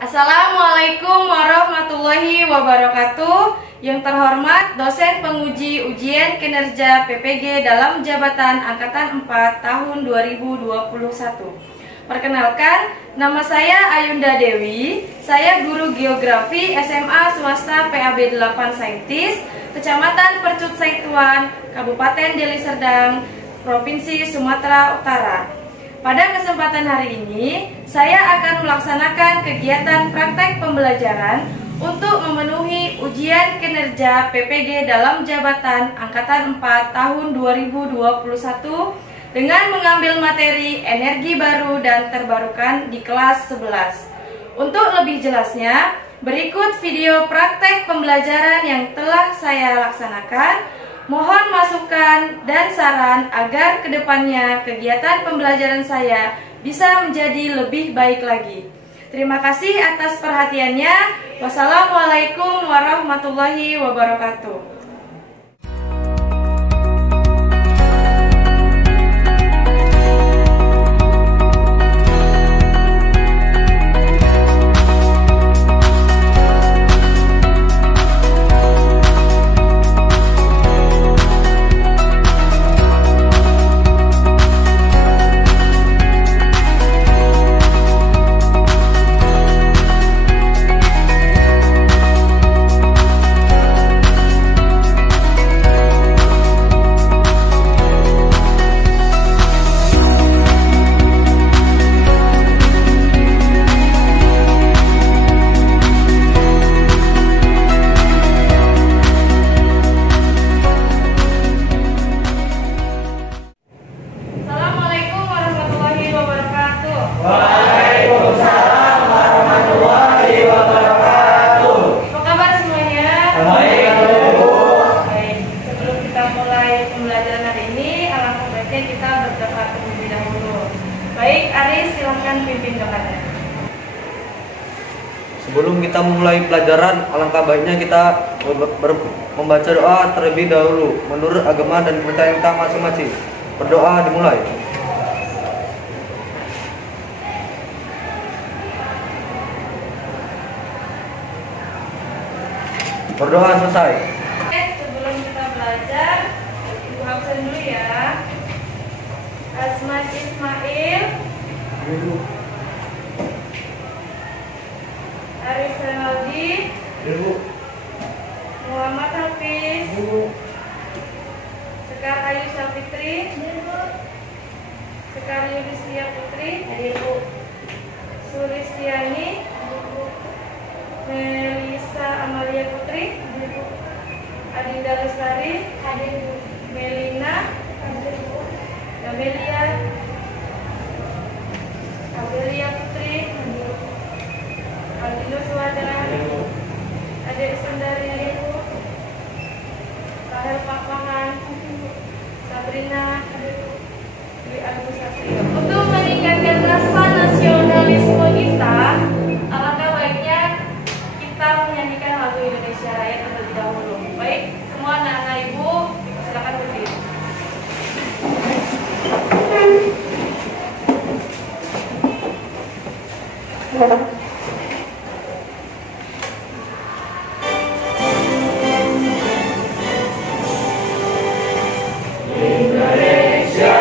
Assalamualaikum warahmatullahi wabarakatuh. Yang terhormat dosen penguji ujian kinerja PPG dalam jabatan Angkatan 4 tahun 2021. Perkenalkan, nama saya Ayunda Dewi. Saya guru geografi SMA swasta PAB 8 Saintis, Kecamatan Percut Saituan, Kabupaten Deli Serdang, Provinsi Sumatera Utara. Pada kesempatan hari ini, saya akan melaksanakan kegiatan praktek pembelajaran untuk memenuhi ujian kinerja PPG dalam jabatan Angkatan 4 tahun 2021 dengan mengambil materi energi baru dan terbarukan di kelas 11. Untuk lebih jelasnya, berikut video praktek pembelajaran yang telah saya laksanakan. Mohon masukan dan saran agar kedepannya kegiatan pembelajaran saya bisa menjadi lebih baik lagi. Terima kasih atas perhatiannya. Wassalamualaikum warahmatullahi wabarakatuh. Kita berdoa terlebih dahulu. Baik, Aris, silahkan pimpin doanya. Sebelum kita memulai pelajaran, alangkah baiknya kita membaca doa terlebih dahulu menurut agama dan kepercayaan kita masing-masing. Berdoa dimulai. Berdoa selesai. Sebelum kita belajar, Ibu absen dulu ya. Asma Ismail, Aris Renaldi, Muhammad Hafiz, Sekar Ayu Syafitri, Sekar Yudhistia Putri, Sulistiani, Melisa Amalia Putri, Adinda Lestari, Melina, Abelia Putri, Aldino Suwadra, Adik Sundari, Rahel Papangan, Sabrina, Dwi Agus Satrio. Untuk meningkatkan rasa nasionalisme kita, alangkah baiknya kita menyanyikan lagu Indonesia Raya terlebih dahulu. Baik, semua anak-anak ibu, silakan berdiri. Indonesia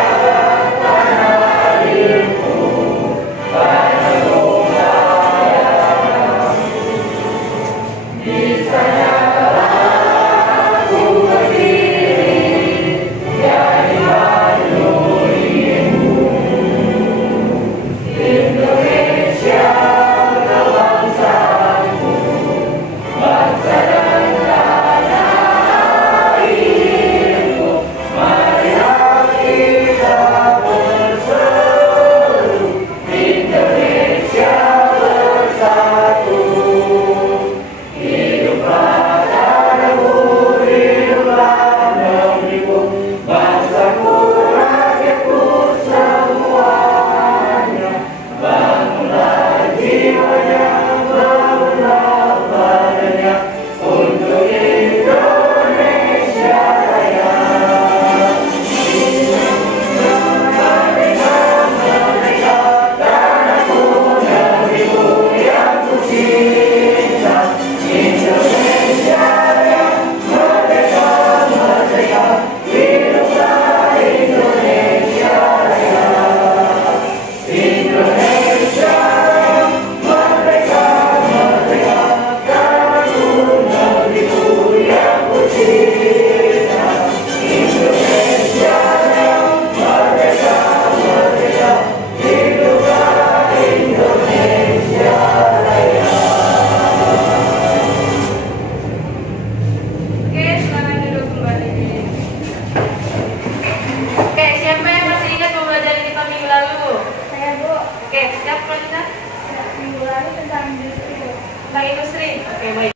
tentang industri. Oke, baik.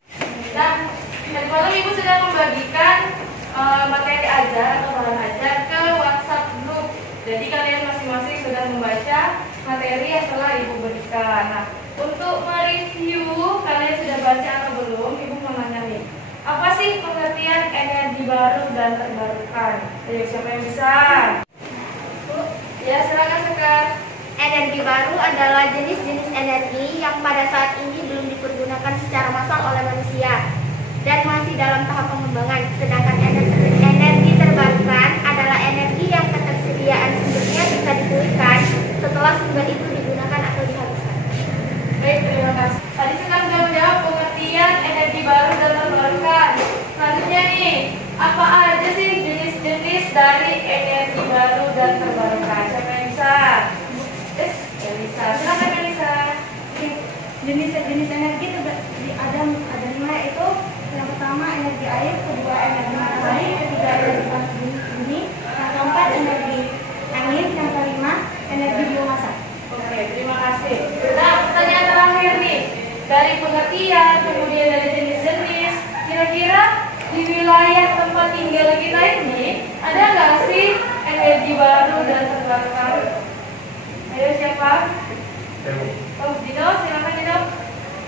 Nah, tadi malam Ibu sudah membagikan materi ajar atau bahan ajar ke WhatsApp group. Jadi kalian masing-masing sudah membaca materi yang telah Ibu berikan. Nah, untuk mereview kalian sudah baca atau belum? Ibu mau nanya nih. Apa sih pengertian energi baru dan terbarukan? Ayo, siapa yang bisa? Ya, silakan Sekar. Energi baru adalah jenis-jenis energi yang pada saat ini belum dipergunakan secara massal oleh manusia dan masih dalam tahap pengembangan. Sedangkan energi terbarukan adalah energi yang ketersediaan sumbernya bisa dipulihkan setelah sumber itu digunakan atau dihabiskan. Baik, terima kasih. Tadi Sekar sudah menjawab pengertian energi baru dan terbarukan. Selanjutnya nih, apa aja sih jenis-jenis dari energi baru dan terbarukan? Siapa yang bisa? Elisa, silakan Elisa. Jenis-jenis energi ada 5, yaitu yang pertama energi air, kedua energi matahari, ketiga energi panas bumi, yang keempat energi angin, yang kelima energi biomasa. Oke, terima kasih. Nah, pertanyaan terakhir nih, dari pengertian kemudian dari jenis-jenis, kira-kira di wilayah tempat tinggal kita ini ada nggak sih energi baru dan terbarukan? Ayo siapa? Oh, Dino, silakan Dino.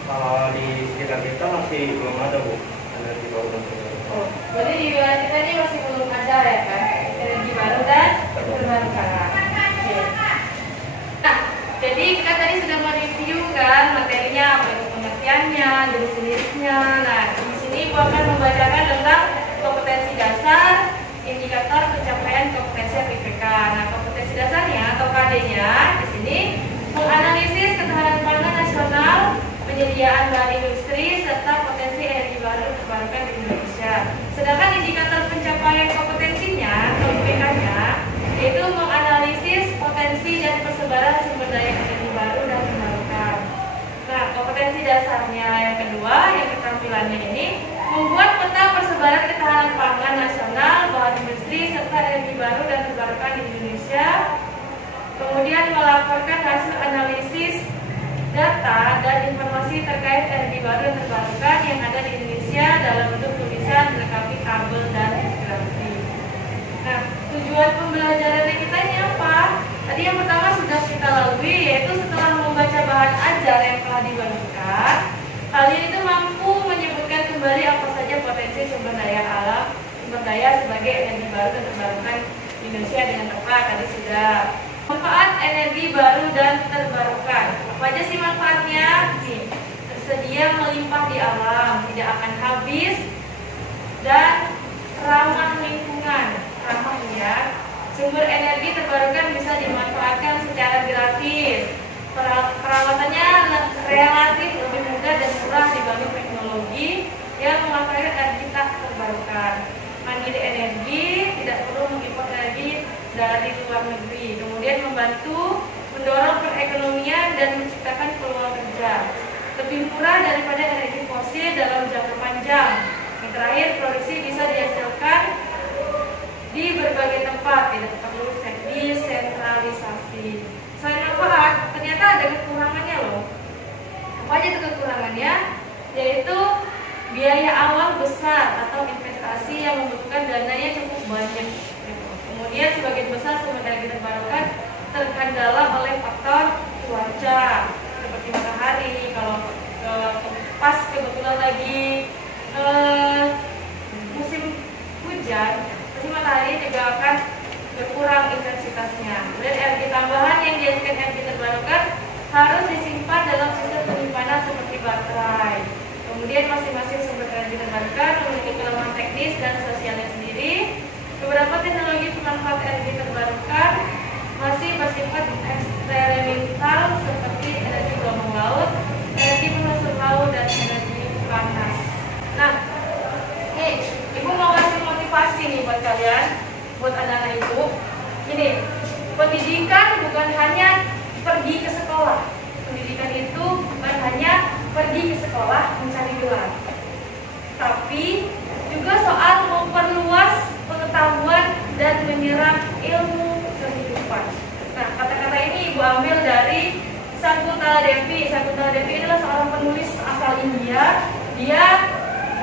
Kalau di sekitar kita masih belum ada, Bu, energi baru dan terbarukan. Oh, jadi di wilayah kita ini masih belum ada ya kan energi baru dan terbarukan. Oke. Nah, jadi kita tadi sudah mereview kan materinya, apa itu pengertiannya, jenis-jenisnya. Nah, di sini Ibu akan membacakan tentang kompetensi dasar, indikator pencapaian kompetensi PPK. Nah, kompetensi dasarnya atau KD-nya di sini menganalisis ketahanan pangan nasional, penyediaan bahan industri, serta potensi energi baru terbarukan di Indonesia. Sedangkan indikator pencapaian kompetensinya atau IPK-nya yaitu menganalisis potensi dan persebaran sumber daya energi baru dan terbarukan. Nah, kompetensi dasarnya yang kedua, yang keterampilannya ini membuat peta persebaran ketahanan pangan nasional, bahan industri, serta energi baru dan terbarukan di Indonesia. Kemudian melaporkan hasil analisis data dan informasi terkait energi baru dan terbarukan yang ada di Indonesia dalam bentuk tulisan, dilengkapi tabel dan grafik. Nah, tujuan pembelajaran kita ini apa? Tadi yang pertama sudah kita lalui, yaitu setelah membaca bahan ajar yang telah dibagikan, kalian itu mampu menyebutkan kembali apa saja potensi sumber daya alam, sumber daya sebagai energi baru dan terbarukan di Indonesia dengan tepat. Tadi sudah. Manfaat energi baru dan terbarukan. Apa aja sih manfaatnya? Nih, tersedia melimpah di alam, tidak akan habis dan ramah lingkungan. Ramah ya. Sumber energi terbarukan bisa dimanfaatkan secara gratis. Perawatannya relatif lebih mudah dan murah dibanding teknologi yang memanfaatkan energi tak terbarukan. Mandiri energi, tidak perlu mengimpor energi dari luar negeri. Kemudian membantu mendorong perekonomian dan menciptakan peluang kerja. Lebih murah daripada energi fosil dalam jangka panjang. Yang terakhir, produksi bisa dihasilkan di berbagai tempat, tidak perlu desentralisasi. Selain manfaat, ternyata ada kekurangannya loh. Apa aja itu kekurangannya? Yaitu biaya awal besar atau investasi yang membutuhkan dananya cukup banyak. Kemudian sebagian besar sumber energi terbarukan terkendala oleh faktor cuaca seperti matahari. Kalau pas kebetulan lagi musim hujan, pasti matahari juga akan berkurang intensitasnya. Kemudian energi tambahan yang dihasilkan energi terbarukan harus disimpan dalam sistem penyimpanan seperti baterai. Kemudian masing-masing sumber energi terbarukan memiliki kelemahan teknis dan sosialnya sendiri. Beberapa teknologi pemanfaat energi terbarukan masih bersifat eksperimental seperti energi gelombang laut, energi penelusur laut, dan energi panas. Nah, nih, Ibu mau kasih motivasi nih buat kalian, buat anak-anak Ibu. Ini, pendidikan bukan hanya pergi ke sekolah. Pendidikan itu bukan hanya pergi ke sekolah mencari gelar, tapi juga soal memperluas pengetahuan dan menyerap ilmu kehidupan. Nah, kata-kata ini Ibu ambil dari Sakuntala Devi. Sakuntala Devi adalah seorang penulis asal India. Indonesia, dia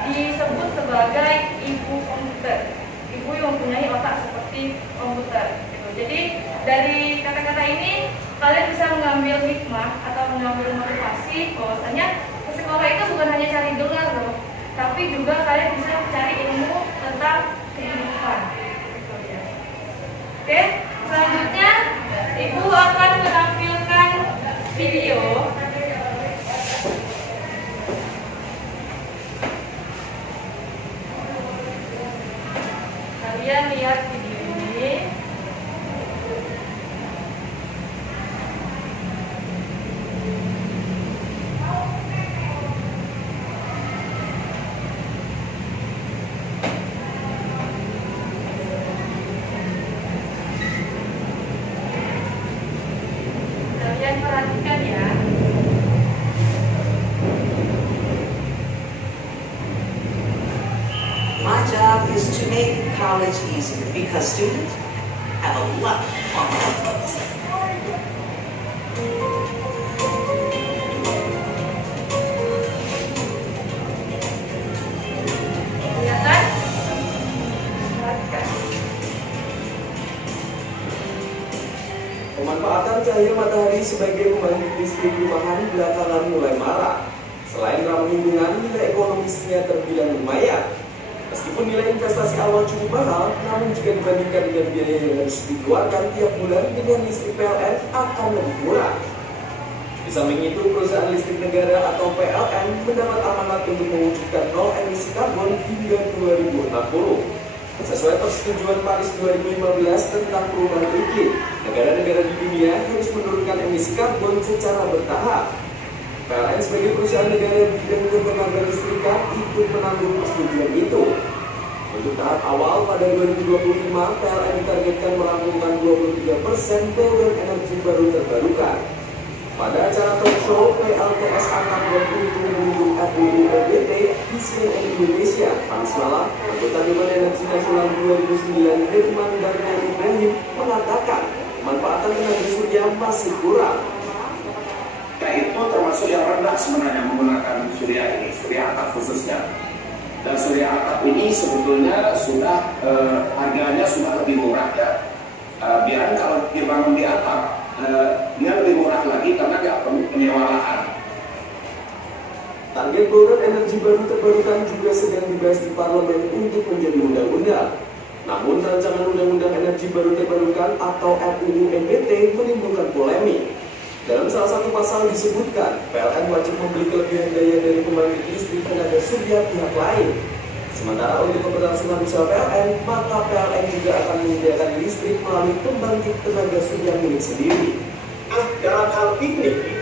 disebut sebagai ibu komputer. Ibu yang mempunyai otak seperti komputer. Gitu. Jadi dari kata-kata ini kalian bisa mengambil hikmah atau mengambil motivasi bahwasanya ke sekolah itu bukan hanya cari gelar loh, tapi juga kalian bisa mencari ilmu tentang kehidupan. Gitu ya. Oke, selanjutnya Ibu akan menampilkan video. Kalian lihat video ini. Kalian perhatikan ya. My job is to make college easier because students have a lot of fun. Kelihatan? Perhatikan. Pemanfaatan cahaya matahari sebagai pembangkit listrik rumahan belakangan mulai marak. Selain ramah lingkungan, nilai ekonomisnya terbilang lumayan. Meskipun nilai investasi awal cukup mahal, namun jika dibandingkan dengan biaya yang harus dikeluarkan tiap bulan dengan listrik PLN akan lebih murah. Di samping itu, perusahaan listrik negara atau PLN mendapat amanat untuk mewujudkan nol emisi karbon hingga 2040. Sesuai persetujuan Paris 2015 tentang perubahan iklim, negara-negara di dunia harus menurunkan emisi karbon secara bertahap. PLN sebagai perusahaan negara di bidang ketenaga listrikan ikut menanggung persetujuan itu. Untuk tahap awal pada 2025, PLN ditargetkan merampungkan 23% bauran energi baru terbarukan. Pada acara talk show PLTS angkat untuk mendukung RUU RBT di CNN Indonesia, Kamis malam, anggota Dewan Energi Nasional 2009 Herman Darman Ibrahim mengatakan manfaatan tenaga surya masih kurang. Nah, itu termasuk yang rendah sebenarnya menggunakan surya ini, surya atap khususnya. Dan surya atap ini sebetulnya sudah harganya sudah lebih murah ya. Biar kalau dibangun di atap, dia lebih murah lagi karena nggak perlu penyewa lahan. Target bauran energi baru terbarukan juga sedang dibahas di parlemen untuk menjadi undang-undang. Namun rancangan undang-undang energi baru terbarukan atau RUU NBT menimbulkan polemik. Dalam salah satu pasal disebutkan, PLN wajib membeli kelebihan daya dari pembangkit listrik tenaga surya pihak lain. Sementara untuk keberlangsungan usaha PLN, maka PLN juga akan menyediakan listrik melalui pembangkit tenaga surya milik sendiri. Dalam hal ini,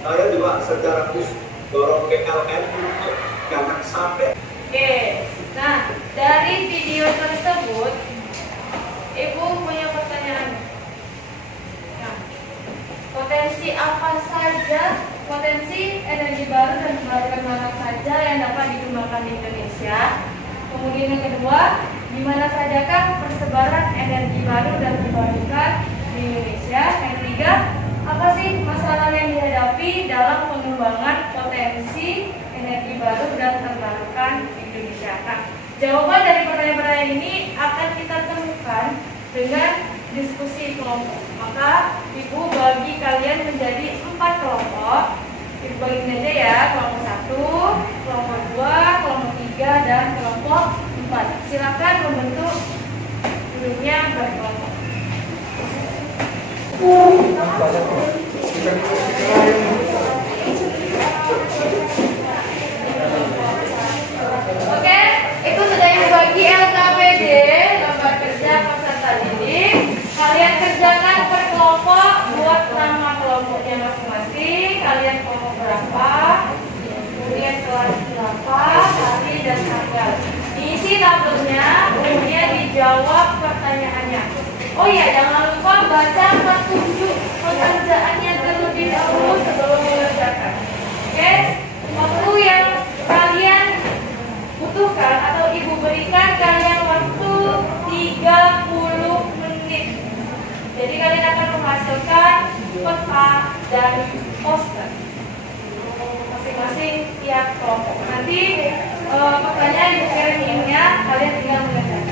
saya juga secara khusus dorong PLN untuk jangan sampai. Oke, nah dari video tersebut, Ibu punya pertanyaan. Nah, potensi apa saja, potensi energi baru dan terbarukan mana saja yang dapat dikembangkan di Indonesia? Kemudian yang kedua, di mana sajakah persebaran energi baru dan terbarukan di Indonesia? Yang ketiga, apa sih masalah yang dihadapi dalam pengembangan potensi energi baru dan terbarukan di Indonesia? Nah, jawaban dari pertanyaan-pertanyaan ini akan kita temukan dengan diskusi kelompok. Maka Ibu bagi kalian menjadi 4 kelompok. Ibu bagi aja ya, kelompok 1, kelompok 2, kelompok 3, dan kelompok 4. Silakan membentuk duduknya berkelompok. Oke, itu sudah Ibu bagi LKPD, lembar kerja peserta didik. Kalian kerjakan per kelompok, buat nama kelompoknya masing-masing. Kalian kelompok berapa, kemudian kelas berapa, hari dan tanggal. Diisi tabelnya, kemudian dijawab pertanyaannya. Oh iya, jangan lupa baca petunjuk pekerjaannya terlebih dahulu sebelum mengerjakan. Oke, waktu yang kalian butuhkan atau Ibu berikan kalian waktu 30 menit. Jadi kalian akan menghasilkan peta dan poster. Masing-masing setiap kelompok. Nanti pertanyaan Ibu kirimnya kalian tinggal mengerjakan.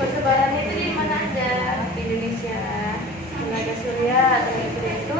Persebarannya itu di mana aja di Indonesia? Tenaga surya itu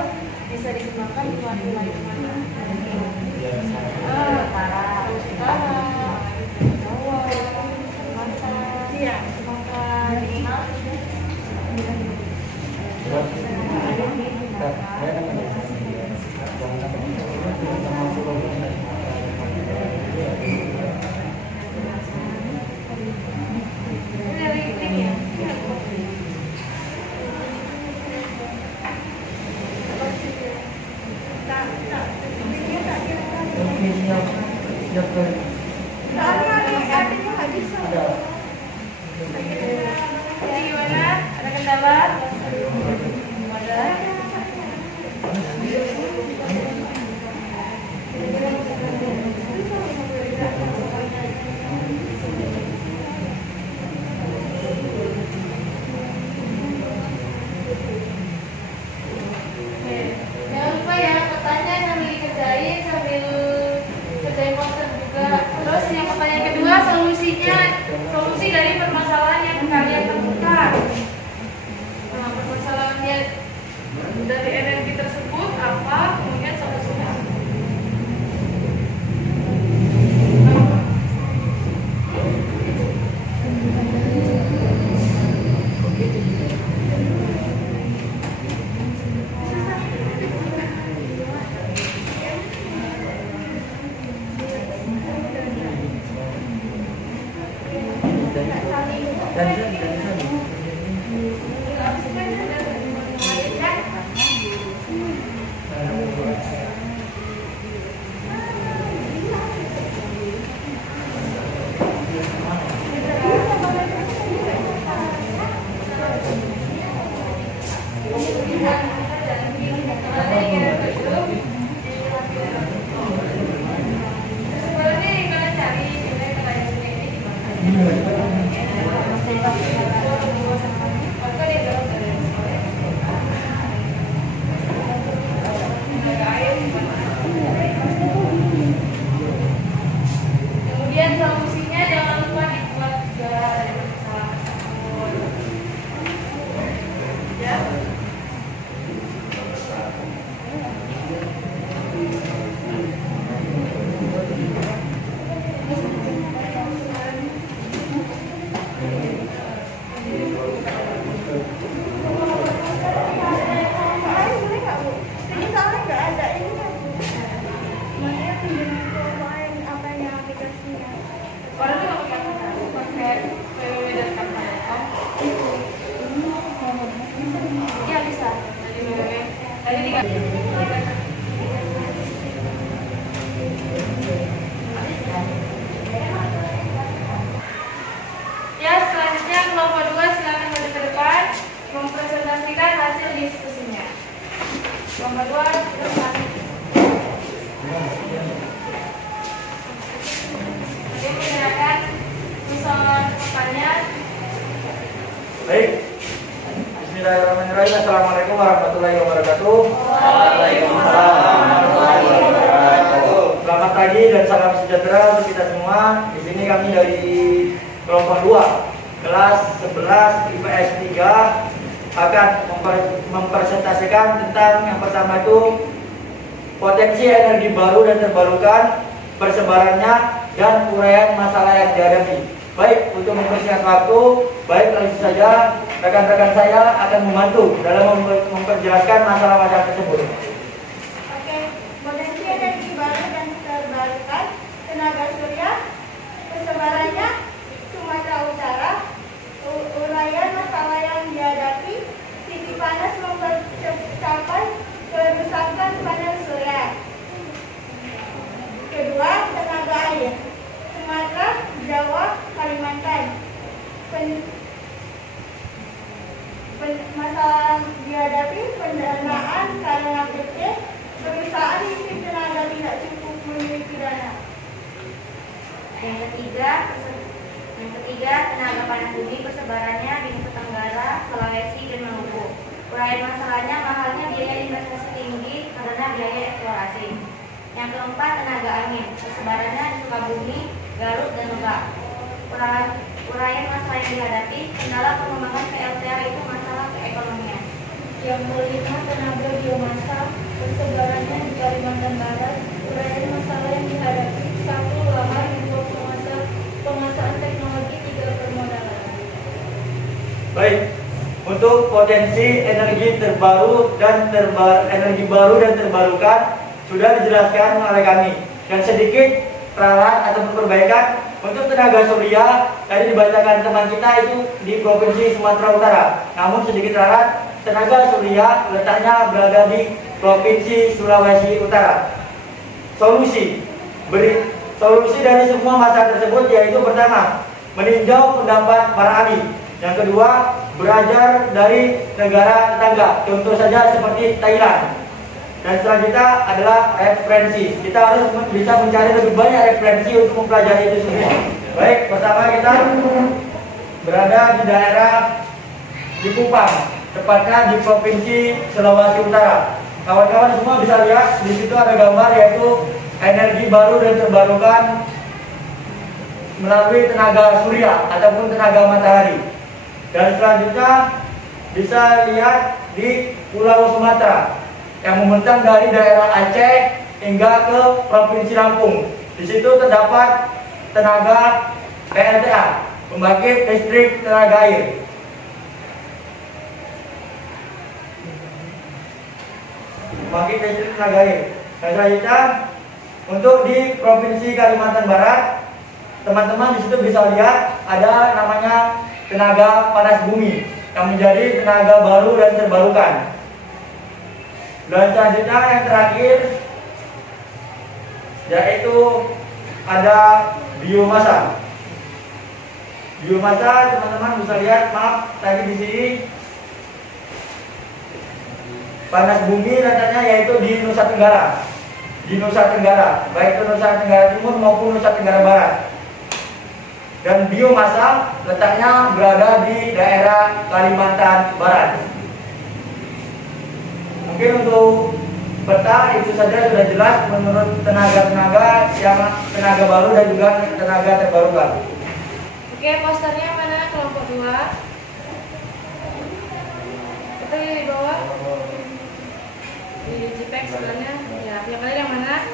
Ya, selanjutnya kelompok 2 silakan maju ke depan mempresentasikan hasil diskusinya. Kelompok 2 silakan. Oke, silakan persoalan depannya. Baik. Bismillahirrahmanirrahim. Assalamualaikum warahmatullahi wabarakatuh. Waalaikumsalam warahmatullahi wabarakatuh. Selamat pagi dan salam sejahtera untuk kita semua. Di sini kami dari kelompok 2 kelas 11 IPS 3 akan mempresentasikan tentang yang pertama itu potensi energi baru dan terbarukan, persebarannya, dan uraian masalah yang dihadapi. Baik, untuk mempersingkat waktu, baik langsung saja rekan-rekan saya akan membantu dalam memperjelaskan masalah-masalah tersebut. Oke, potensi energi baru dan terbarukan, tenaga surya, persebarannya Sumatera Utara, uraian masalah yang dihadapi, titik panas mencapai kerusakan panel surya. Kedua, tenaga air, Sumatera, Jawa, Kalimantan. Masalah dihadapi pendanaan karena PT, perusahaan listrik tenaga tidak cukup memiliki dana. Yang ketiga, tenaga panas bumi, persebarannya di Nusa Tenggara, Sulawesi, dan Maluku. Uraian masalahnya mahalnya biaya investasi tinggi karena biaya eksplorasi. Yang keempat, tenaga angin, persebarannya di Sukabumi, Garut, dan Lebak. Uraian masalah yang dihadapi, kendala pengembangan PLTA itu masalah keekonomian. Yang kelima, tenaga biomasa, persebarannya di Kalimantan Barat. Uraian masalah yang dihadapi, 1. Lahan untuk penguasaan teknologi, 3. Permodalan. Baik, untuk potensi energi baru dan terbarukan sudah dijelaskan oleh kami. Dan sedikit peralat atau perbaikan untuk tenaga surya tadi dibacakan teman kita itu di Provinsi Sumatera Utara. Namun sedikit peralat, tenaga surya letaknya berada di Provinsi Sulawesi Utara. Solusi dari semua masalah tersebut yaitu pertama, meninjau pendapat para ahli. Yang kedua, belajar dari negara tetangga, contoh saja seperti Thailand. Dan selanjutnya adalah referensi. Kita harus bisa mencari lebih banyak referensi untuk mempelajari itu semua. Baik, pertama kita berada di daerah di Kupang, tepatnya di Provinsi Sulawesi Utara. Kawan-kawan semua bisa lihat di situ ada gambar yaitu energi baru dan terbarukan melalui tenaga surya ataupun tenaga matahari. Dan selanjutnya bisa lihat di Pulau Sumatera yang membentang dari daerah Aceh hingga ke Provinsi Lampung. Di situ terdapat tenaga PLTA, pembangkit listrik tenaga air. Pembangkit listrik tenaga air. Dan selanjutnya untuk di Provinsi Kalimantan Barat, teman-teman di situ bisa lihat ada namanya tenaga panas bumi yang menjadi tenaga baru dan terbarukan. Dan selanjutnya yang terakhir yaitu ada biomasa. Biomasa teman-teman bisa lihat, maaf tadi di sini panas bumi letaknya yaitu di Nusa Tenggara. Di Nusa Tenggara, baik itu Nusa Tenggara Timur maupun Nusa Tenggara Barat. Dan biomasa letaknya berada di daerah Kalimantan Barat. Mungkin untuk peta itu saja sudah jelas menurut tenaga-tenaga yang tenaga baru dan juga tenaga terbarukan. Oke, posternya mana kelompok 2? Itu di bawah. Di JPEG sebenarnya. Ya, yang lain yang mana?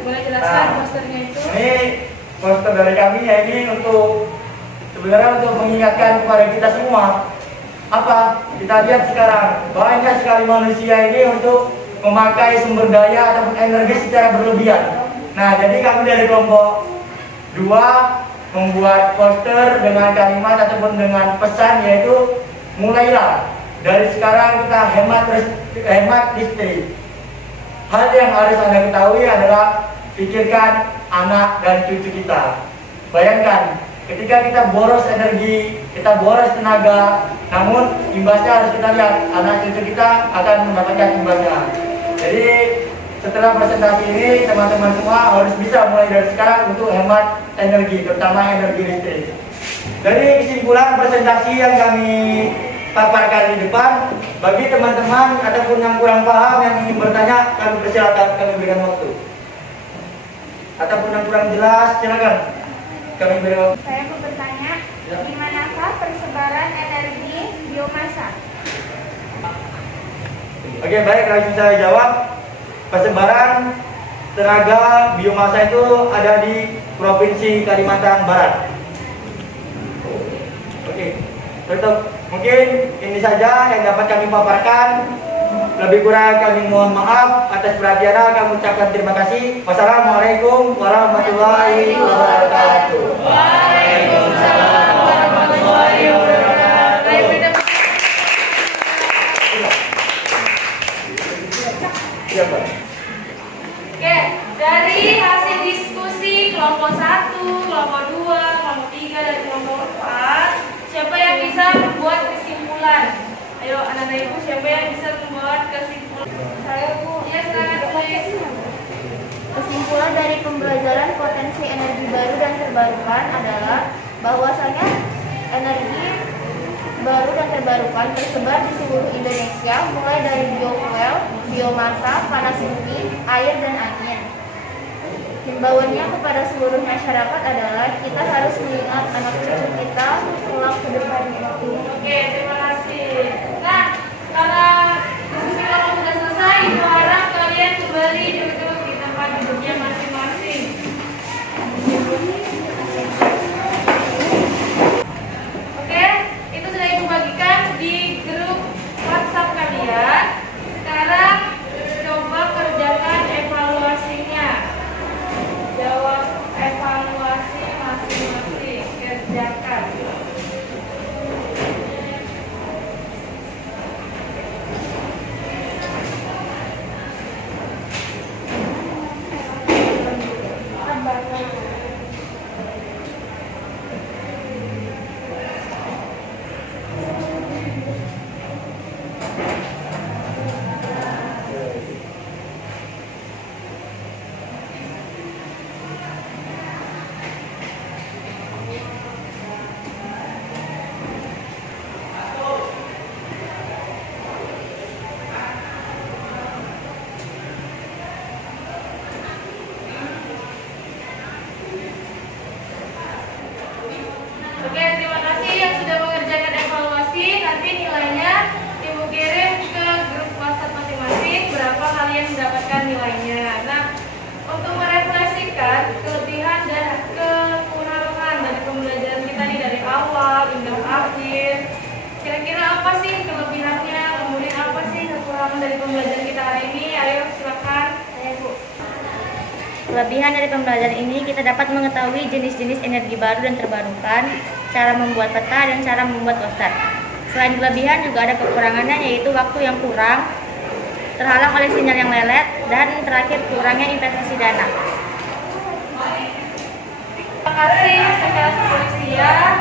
Boleh jelaskan posternya itu? Ini poster dari kami ya, ini untuk sebenarnya untuk mengingatkan kepada kita semua. Apa? Kita lihat sekarang banyak sekali manusia ini untuk memakai sumber daya ataupun energi secara berlebihan. Nah, jadi kami dari kelompok 2 membuat poster dengan kalimat ataupun dengan pesan yaitu mulailah Dari sekarang kita hemat listrik. Hal yang harus Anda ketahui adalah pikirkan anak dan cucu kita. Bayangkan, ketika kita boros energi, kita boros tenaga, namun imbasnya harus kita lihat, anak cucu kita akan mendapatkan imbasnya. Jadi setelah presentasi ini, teman-teman semua harus bisa mulai dari sekarang untuk hemat energi, terutama energi listrik. Dari kesimpulan presentasi yang kami paparkan di depan, bagi teman-teman ataupun yang kurang paham yang ingin bertanya, kami persilakan, kami berikan waktu. Ataupun yang kurang jelas, silakan. Kami berikan waktu. Saya mau bertanya, di manakah persebaran energi biomasa? Oke, baik, langsung saya jawab. Persebaran tenaga biomasa itu ada di Provinsi Kalimantan Barat. Oke, tutup. Mungkin ini saja yang dapat kami paparkan. Lebih kurang kami mohon maaf atas perhatiannya. Kami ucapkan terima kasih. Wassalamualaikum warahmatullahi wabarakatuh. Waalaikumsalam warahmatullahi wabarakatuh. Iya, Pak. Oke, dari hasil diskusi kelompok 1, kelompok 2, kelompok 3, dan kelompok 4, siapa yang bisa membuat kesimpulan? Ayo anak-anak ibu, siapa yang bisa membuat kesimpulan? Saya Bu. Ya, silakan tulis. Kesimpulan dari pembelajaran potensi energi baru dan terbarukan adalah bahwasanya energi baru dan terbarukan tersebar di seluruh Indonesia, mulai dari biofuel, biomasa, panas bumi, air, dan angin. Himbauannya kepada seluruh masyarakat adalah kita harus mengingat anak cucu kita kelak ke depannya. Oke, terima kasih. Nah, karena diskusi kelompok sudah selesai, ibu harap kalian kembali duduk di tempat duduknya masing-masing. Oke, itu sudah ibu bagikan di grup WhatsApp kalian. Sekarang coba kerjakan evaluasinya. Jawab evaluasi masing-masing, kerjakan. Oke, terima kasih yang sudah mengerjakan evaluasi. Nanti nilainya ibu kirim ke grup WhatsApp masing-masing berapa kalian mendapatkan nilainya. Nah, untuk merefleksikan kelebihan dan kekurangan dari pembelajaran kita nih dari awal hingga akhir, kira-kira apa sih kelebihannya, kemudian apa sih kekurangan dari pembelajaran kita hari ini? Ayo silakan. Ayo Bu. Kelebihan dari pembelajaran ini kita dapat mengetahui jenis-jenis energi baru dan terbarukan, cara membuat peta, dan cara membuat poster. Selain kelebihan juga ada kekurangannya, yaitu waktu yang kurang, terhalang oleh sinyal yang lelet, dan terakhir kurangnya investasi dana. Terima kasih sekelas kepolisian.